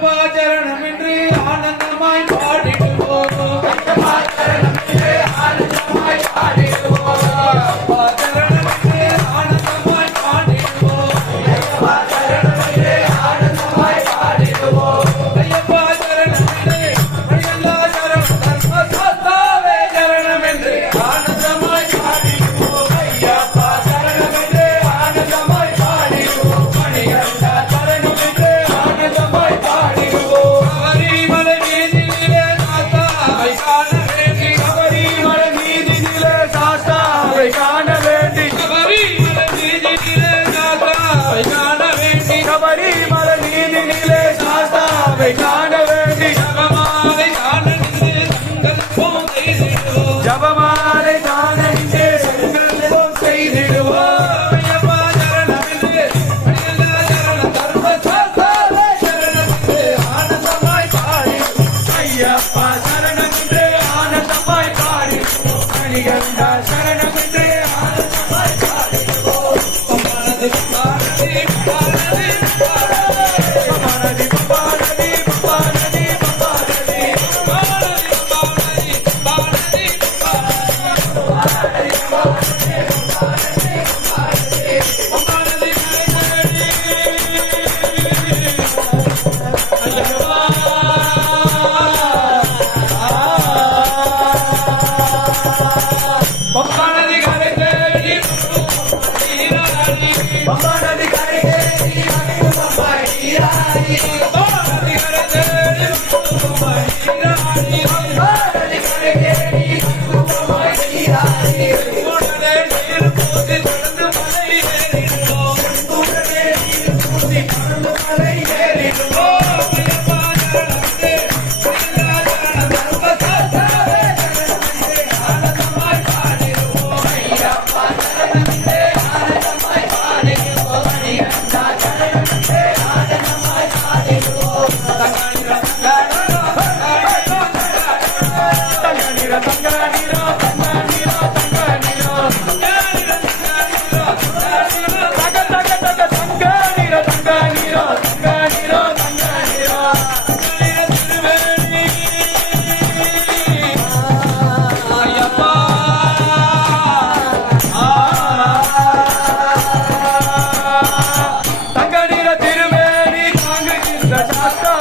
ஐயப்பா சரணம் என்று ஆனந்தமாய் பாடிடுவோம் ஐயப்பா சரணம் என்று ஆனந்தமாய் பாடிடுவோம் ஐயப்பா சரணம் என்று ஆனந்தமாய் பாடிடுவோம் ஐயப்பா சரணம் என்று ஆனந்தமாய் பாடிடுவோம் ஐயப்பா சரணம் என்று அடியல்லா சரணம் தர்மசாஸ்தாவே சரணம் என்று ஆனந்தமாய் பாடிடுவோம் ஐயப்பா சரணம் என்று ஆனந்தமாய் பாடிடுவோம் மணிகண்டா சரணம் என்று ஆனந்தமாய் பாடிடுவோம் கவரிமலை மீதினிலே சாஸ்தாவை காண வேண்டி கவரிமலை மீதினிலே சாஸ்தாவை காண வேண்டி கவரிமலை மீதினிலே சாஸ்தாவை காண வேண்டி கவரிமலை மீதினிலே சாஸ்தாவை காண வேண்டி ஜபமாலை காண நின்று சங்கல்பம் செய்திடுவோம் ஜபமாலை காண நின்று சங்கல்பம் செய்திடுவோம் ஐயப்பா சரணம் என்று அடியல்லா சரணம் தர்மசாஸ்தாவே சரணம் என்று ஆனந்தமாய் பாடிடுவோம் ஐயப்பா சரணம் என்று ஆனந்தமாய் பாடிடுவோம் மணிகண்டா சரணம் என்று ஆனந்தமாய் பாடிடுவோம் பம்பானதி பம்பானதி பம்பானதி பம்பானதி பம்பானதி பம்பானதி பம்பானதி பம்பானதி பம்பானதி பம்பானதி பம்பானதி கரை தேடி பம்பானதி கரை தேடி பம்பானதி கரை தேடி பம்பானதி கரை தேடி உடனே நீர் பூசி தொடர்ந்து மலை ஏறிடுவோம் உடனே நீர் பூசி தொடர்ந்து மலை ஏறிடுவோம் ஐயப்பா சரணம் என்று அடியல்லா சரணம் தர்மசாஸ்தாவே சரணம் என்று ஆனந்தமாய் பாடிடுவோம் ஐயப்பா சரணம் என்று ஆனந்தமாய் பாடிடுவோம் மணிகண்டா சரணம் என்று ஆனந்தமாய் பாடிடுவோம் தங்கனிரோ தங்கனிரோ தங்கனிரோ தங்கனிர திருமேனி தாங்குகின்ற சாஸ்தா